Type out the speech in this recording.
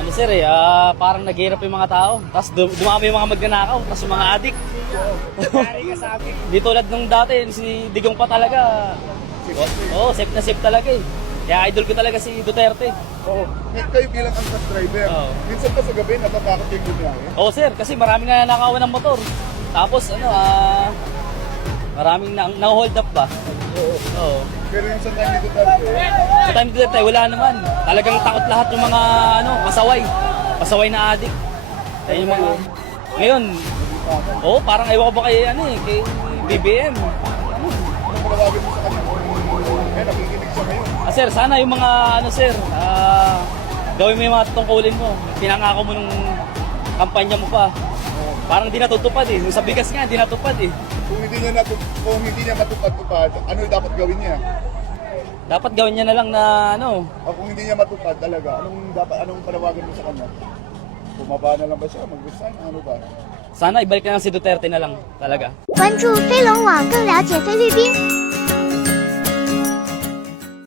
Ano sir parang naghihirap yung mga tao. Tapos dumami yung mga magnanakaw, tapos yung mga adik. Di tulad nung dati, si Digong pa talaga. Oo, safe na safe talaga eh. Kaya idol ko talaga si Duterte. Oo. Kayo bilang ang truck driver, minsan pa sa gabi natatakot yung bumiyahe. Oo sir, kasi maraming na nanakawan ng motor. Tapos maraming na-hold up ba? Oo. Pero yung sa time ni Duterte, Sa time dito tayo, wala naman. Talagang takot lahat yung mga pasaway. Pasaway na adik. Kaya yung mga... Ngayon, parang ewan ko ba kay kay BBM. anong palawagan mo sa kanya? Eh, nakikinig siya ngayon. Sir, sana yung mga sir, gawin mo yung mga tungkulin mo. Pinangako mo nung kampanya mo pa. Parang di natutupad eh. Yung sa bigas nga, di natupad eh. Kung hindi niya matupad-tupad, ano yung dapat gawin niya? Dapat gawin niya na lang na O kung hindi niya matupad talaga, anong palawagan mo sa kanya? Bumaba na lang ba siya? Mag-resign? Ano ba? sana ibalik na lang si Duterte na lang talaga. 关注飞龙网，更了解菲律宾。